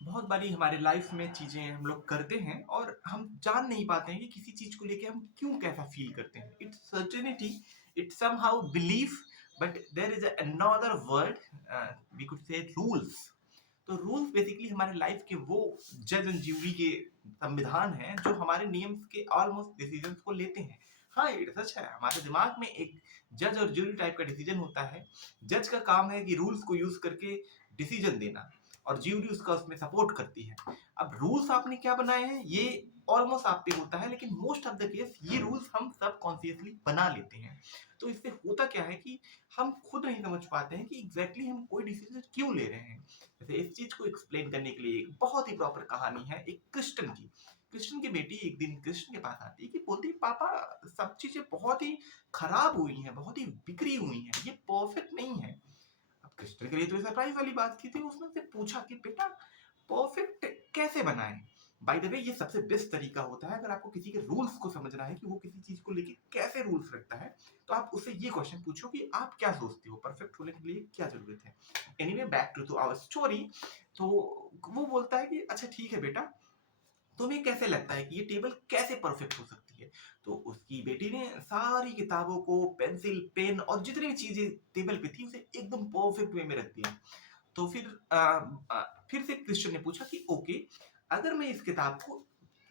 बहुत बारी हमारे लाइफ में चीज़ें हम लोग करते हैं और हम जान नहीं पाते हैं कि किसी चीज़ को लेके हम क्यों कैसा फ़ील करते हैं। It's certainty, it's somehow belief, but there is another word, we could say rules. तो रूल्स बेसिकली हमारे लाइफ के वो जज एंड ज्यूरी के संविधान हैं जो हमारे नियम्स के ऑलमोस्ट डिसीजंस को लेते हैं। हाँ, ये सच है, हमारे दिमाग में एक जज और ज्यूरी टाइप का डिसीजन होता है। जज का काम है कि रूल्स को यूज़ करके डिसीजन देना और ज्यूरी उसका उसमें सपोर्ट करती है। अब रूल्स आपने क्या बनाए हैं ये ऑलमोस्ट आप पे होता है, लेकिन मोस्ट ऑफ द केस ये रूल्स हम सब कॉन्शियसली बना लेते हैं। तो इससे होता क्या है कि हम खुद नहीं समझ पाते हैं कि एग्जैक्टली हम कोई डिसीजन क्यों ले रहे हैं। जैसे इस चीज को एक्सप्लेन करने के लिए एक बहुत ही प्रॉपर कहानी है एक क्रिश्चियन की। क्रिश्चियन की बेटी एक दिन कृष्ण के पास आती है कि बोलती है, पापा सब चीजें बहुत ही खराब हुई हैं, बहुत ही बिगड़ी हुई हैं, ये परफेक्ट नहीं है। अब कृष्ण के लिए तो सरप्राइज वाली बात थी, तो उसने उससे पूछा कि बेटा परफेक्ट कैसे बनाएं। बाय द वे ये सबसे बेस्ट तरीका होता है अगर आपको किसी के रूल्स को समझना है कि वो किसी चीज को लेके कैसे रूल्स रखता है, तो आप उससे ये क्वेश्चन पूछो कि आप क्या सोचते हो परफेक्ट होने के लिए क्या जरूरत है। Anyway back to our story. तो वो बोलता है कि अच्छा ठीक है बेटा, तुम्हें कैसे लगता है कि ये टेबल कैसे परफेक्ट हो सकती है। तो उसकी बेटी ने सारी किताबों को पेंसिल पेन और जितनी भी चीजें टेबल पे थी उसे एकदम परफेक्ट वे में रख दिया। तो फिर से क्रिश्चियन ने पूछा कि ओके, अगर मैं इस किताब को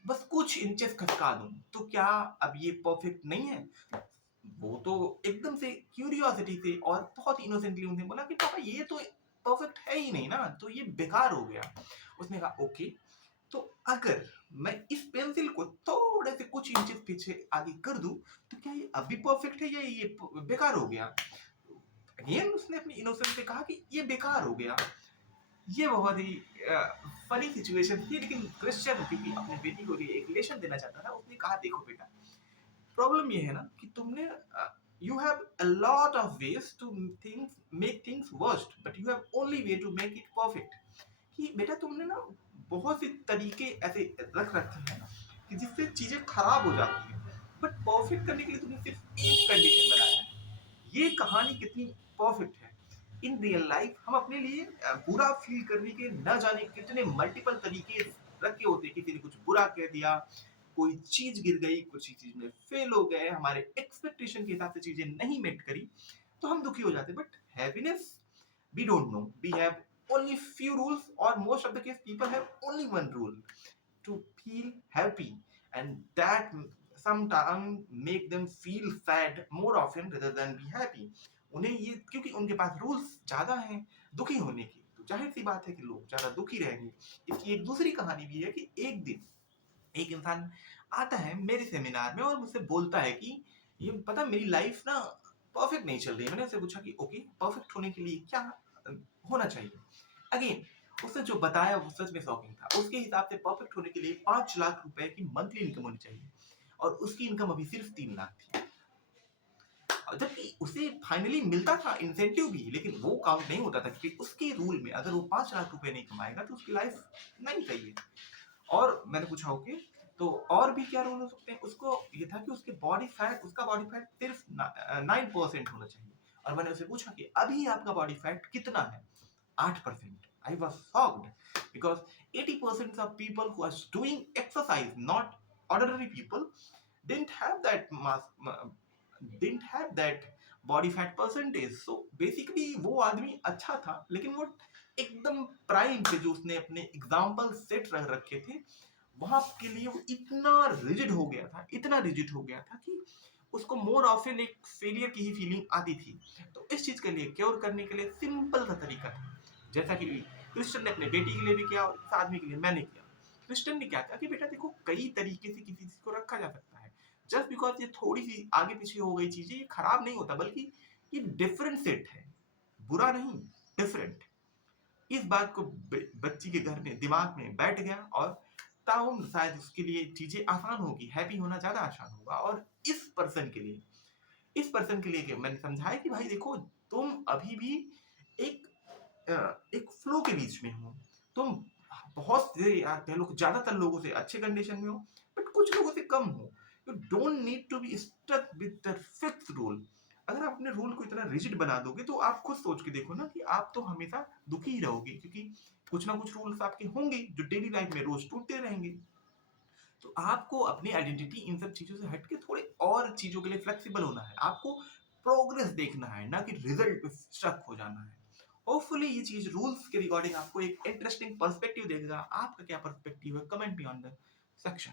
बस कुछ इंचेस खसका दूं तो क्या अब ये परफेक्ट नहीं है। वो तो एकदम से क्यूरियोसिटी से और बहुत इनोसेंटली उन्हें बोला कि पापा ये तो परफेक्ट है ही नहीं ना, तो ये बेकार हो गया। उसने कहा ओके, तो अगर मैं इस पेंसिल को थोड़े से कुछ इंचेस पीछे आगे कर दूं तो क्या ये अभी परफेक्ट है या ये बेकार हो गया। अगेन उसने अपनी इनोसेंस से कहा कि ये बेकार हो गया। ये बहुत ही फनी सिचुएशन थी, लेकिन क्रिश्चियन क्योंकि अपने बेटी को लिए एक लेसन देना चाहता था, उसने कहा देखो बेटा, प्रॉब्लम ये है ना कि तुमने you have a lot of ways to things make things worst but you have only way to make it perfect. कि बेटा तुमने ना बहुत से तरीके ऐसे रख रखे हैं कि जिससे चीजें खराब हो जाती हैं, बट परफेक्ट करने के लिए तुमने सिर्फ एक कंडीशन बनाया है। ये कहानी कितनी परफेक्ट है। इन रियल लाइफ हम अपने लिए बुरा फील करने के न जाने कितने मल्टीपल तरीके रखे होते हैं। किसी ने कुछ बुरा कह दिया, कोई चीज गिर गई, कुछ चीज में फेल हो गए, हमारे एक्सपेक्टेशन के हिसाब से चीजें नहीं मेट करी, तो हम दुखी हो जाते हैं। But happiness, we don't know. We have only few rules, or most of the case people have only one rule to feel happy, and that sometimes make them feel sad more often rather than be happy. उन्हें ये क्योंकि उनके पास rules ज्यादा हैं दुखी होने की, तो जाहिर सी बात है कि लोग ज्यादा दुखी रहेंगे। इसकी एक दूसरी कहानी भी है कि एक दिन एक इंसान आता है मेरे सेमिनार में और मुझसे बोलता है कि ये पता मेरी लाइफ ना परफेक्ट नहीं चल रही है। मैंने उससे पूछा कि ओके परफेक्ट होने के लिए क्या होना चाहिए। अगेन उसने जो बताया वो सच में शॉकिंग था। उसके हिसाब से परफेक्ट होने के लिए 5 लाख रुपए की मंथली इनकम होनी चाहिए और उसकी इनकम अभी सिर्फ 3 लाख थी। जबकि उसे फाइनली मिलता था इंसेंटिव भी, लेकिन वो काउंट नहीं होता था क्योंकि उसके रूल में अगर वो 5 लाख रुपए नहीं कमाएगा तो उसकी लाइफ नहीं सही है। और मैंने पूछा ओके, तो और भी क्या रोल हो सकते हैं। उसको ये था कि उसका बॉडी फैट सिर्फ 9% होना चाहिए। और मैंने उसे पूछा कि अभी आपका बॉडी फैट कितना है। 8%। I was shocked because 80% of people who are doing exercise, not ordinary people, didn't have that mass didn't have that body fat percentage. So basically वो आदमी अच्छा था, लेकिन वो एकदम प्राइम पे जो उसने अपने एग्जाम्पल सेट रख रखे थे वहां के लिए वो इतना रिजिड हो गया था, इतना रिजिड हो गया था कि उसको मोर ऑफन एक फेलियर की ही फीलिंग आती थी। तो इस चीज के लिए क्योर करने के लिए सिंपल सा तरीका था, जैसा कि क्रिश्चियन ने अपने बेटी के लिए भी किया और इस आदमी के लिए मैंने किया। क्रिश्चियन ने क्या कहा कि बेटा देखो कई तरीके से किसी चीज को रखा जा सकता है। जस्ट बिकॉज ये थोड़ी सी आगे पीछे हो गई चीजें ये खराब नहीं होता, बल्कि ये डिफरेंट सेट है, बुरा नहीं, डिफरेंट। इस बात को बच्ची के घर में दिमाग में बैठ गया और ताउम शायद उसके लिए चीजें आसान होगी, हैप्पी होना ज्यादा आसान होगा। और इस पर्सन के लिए मैंने समझाया कि भाई देखो तुम अभी भी एक एक फ्लो के बीच में हो। तुम बहुत से कह लो ज्यादातर लोगों से अच्छे कंडीशन में हो, बट कुछ लोगों से कम हो। You don't need to be stuck with the fix rule. अगर आप अपने रूल को इतना रिजिड बना दोगे तो आप खुद सोच के देखो ना कि आप तो हमेशा दुखी ही रहोगे, क्योंकि कुछ ना कुछ रूल्स आपके होंगे जो डेली लाइफ में रोज टूटते रहेंगे। तो आपको अपनी आइडेंटिटी इन सब चीजों से हट के थोड़े और चीजों के लिए फ्लेक्सिबल होना है। आपको प्रोग्रेस देखना है, ना कि रिजल्ट पे स्टक हो जाना है। होपफुली ये चीज रूल्स के रिगार्डिंग आपको एक इंटरेस्टिंग पर्सपेक्टिव देगा। आपका क्या पर्सपेक्टिव है, comment me on the section.